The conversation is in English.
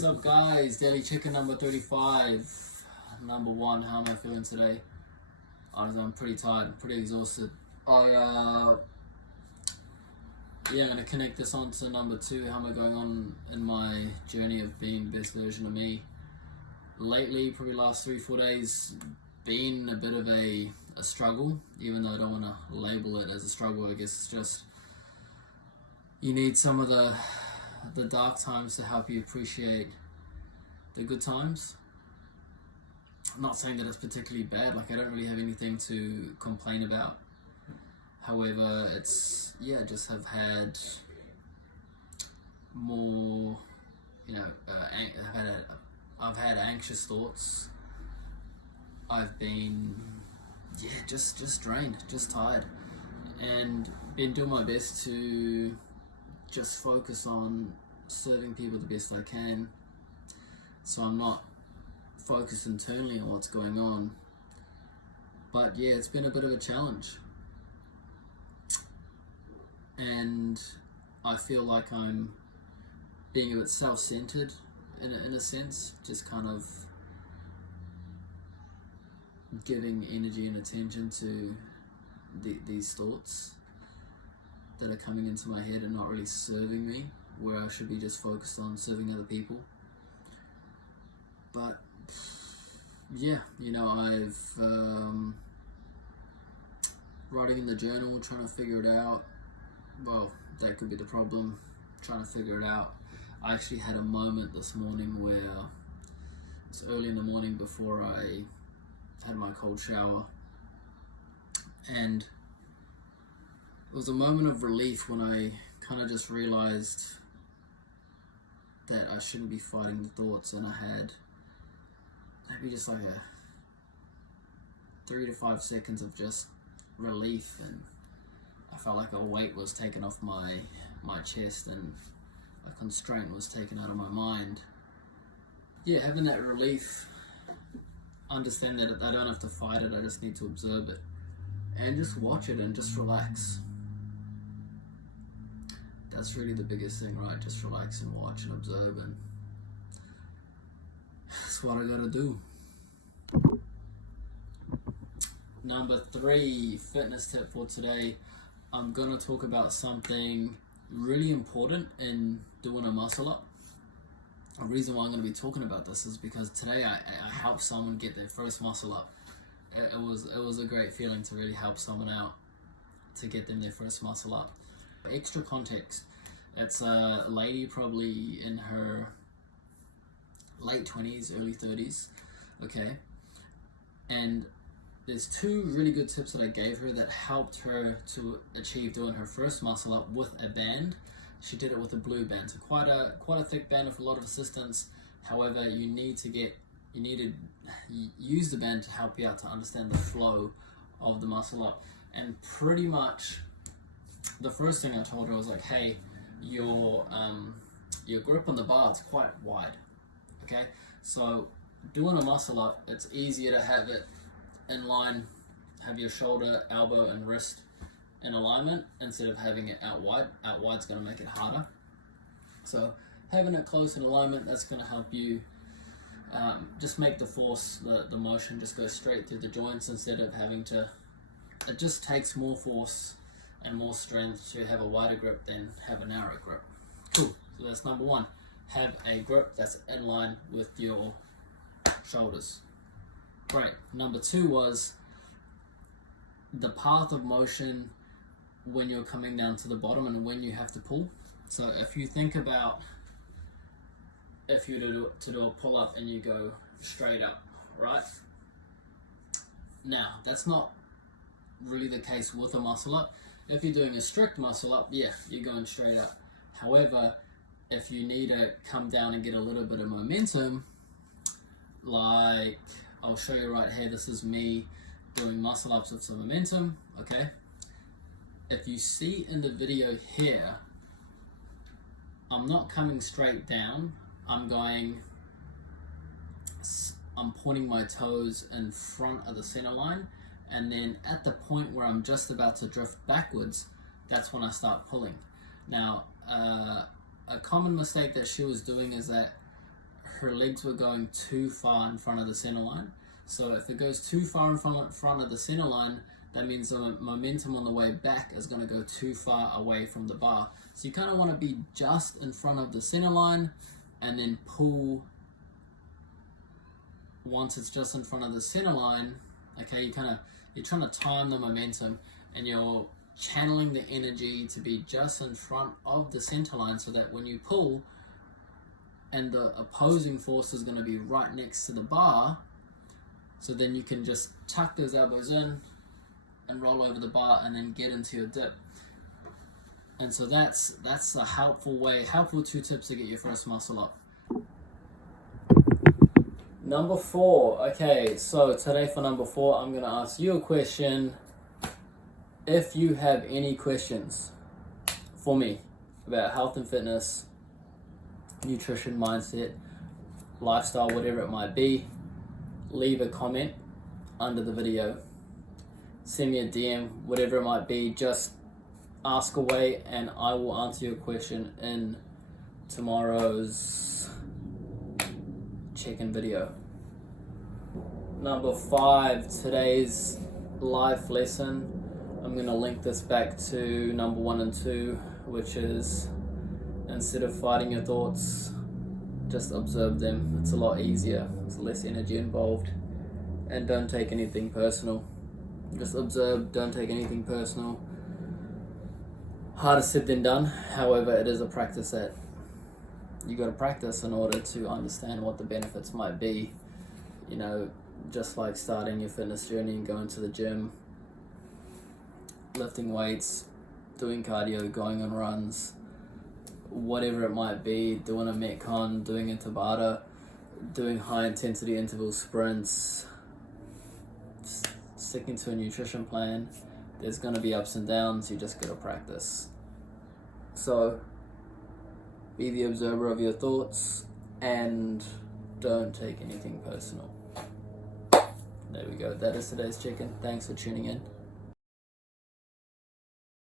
What's up, guys? Daily Chicken number 35. Number one, how am I feeling today? Honestly, I'm pretty tired, I'm pretty exhausted. I'm gonna connect this on to number two. How am I going on in my journey of being the best version of me? Lately, probably last 3-4 days, been a bit of a struggle, even though I don't want to label it as a struggle. I guess it's just you need some of the dark times to help you appreciate the good times. I'm not saying that it's particularly bad, like I don't really have anything to complain about. However, it's, just have had more, I've had anxious thoughts. I've been, just drained, just tired, and been doing my best to just focus on serving people the best I can, so I'm not focused internally on what's going on. But it's been a bit of a challenge, and I feel like I'm being a bit self-centered in a sense, just kind of giving energy and attention to these thoughts that are coming into my head and not really serving me, where I should be just focused on serving other people. But I've writing in the journal, trying to figure it out. Well, that could be the problem, trying to figure it out. I actually had a moment this morning where it's early in the morning before I had my cold shower, and it was a moment of relief when I kind of just realized that I shouldn't be fighting the thoughts, and I had maybe just like a 3 to 5 seconds of just relief, and I felt like a weight was taken off my chest and a constraint was taken out of my mind. Having that relief, understand that I don't have to fight it, I just need to observe it and just watch it and just relax. That's really the biggest thing, right? Just relax and watch and observe, and that's what I gotta do. Number 3 fitness tip for today. I'm gonna talk about something really important in doing a muscle up. A reason why I'm gonna be talking about this is because today I helped someone get their first muscle up. It was a great feeling to really help someone out, to get them their first muscle up. Extra context, it's a lady probably in her late 20s, early 30s, okay? And there's 2 really good tips that I gave her that helped her to achieve doing her first muscle up with a band. She did it with a blue band, so quite a thick band with a lot of assistance. However, you need to use the band to help you out to understand the flow of the muscle up. And pretty much the first thing I told her was like, hey, your grip on the bar is quite wide, okay? So doing a muscle up, it's easier to have it in line, have your shoulder, elbow, and wrist in alignment instead of having it out wide. Out wide's going to make it harder. So having it close in alignment, that's going to help you just make the force, the motion just go straight through the joints instead of having to, it just takes more force and more strength to have a wider grip than have a narrow grip. Cool, so that's number 1. Have a grip that's in line with your shoulders. Great. Number 2 was the path of motion when you're coming down to the bottom and when you have to pull. So if you think about, if you to do a pull-up and you go straight up, right? Now, that's not really the case with a muscle up. If you're doing a strict muscle up, you're going straight up. However, if you need to come down and get a little bit of momentum, like I'll show you right here, this is me doing muscle ups with some momentum, okay? If you see in the video here, I'm not coming straight down, I'm pointing my toes in front of the center line, and then at the point where I'm just about to drift backwards, that's when I start pulling. Now, a common mistake that she was doing is that her legs were going too far in front of the center line. So if it goes too far in front of the center line, that means the momentum on the way back is going to go too far away from the bar. So you kind of want to be just in front of the center line and then pull once it's just in front of the center line. Okay, you're trying to time the momentum and you're channeling the energy to be just in front of the center line so that when you pull and the opposing force is going to be right next to the bar, so then you can just tuck those elbows in and roll over the bar and then get into your dip. And so that's a helpful 2 tips to get your first muscle up. Number 4. Okay, so today for number 4, I'm going to ask you a question. If you have any questions for me about health and fitness, nutrition, mindset, lifestyle, whatever it might be, leave a comment under the video. Send me a DM, whatever it might be, just ask away and I will answer your question in tomorrow's check-in video. Number 5, today's life lesson. I'm going to link this back to number 1 and 2, which is instead of fighting your thoughts, just observe them. It's a lot easier, there's less energy involved, and don't take anything personal. Just observe, don't take anything personal. Harder said than done, however, it is a practice that you got to practice in order to understand what the benefits might be. You know, just like starting your fitness journey and going to the gym, lifting weights, doing cardio, going on runs, whatever it might be, doing a Metcon, doing a Tabata, doing high intensity interval sprints, sticking to a nutrition plan. There's going to be ups and downs, you just got to practice. So be the observer of your thoughts and don't take anything personal. There we go, that is today's check-in. Thanks for tuning in.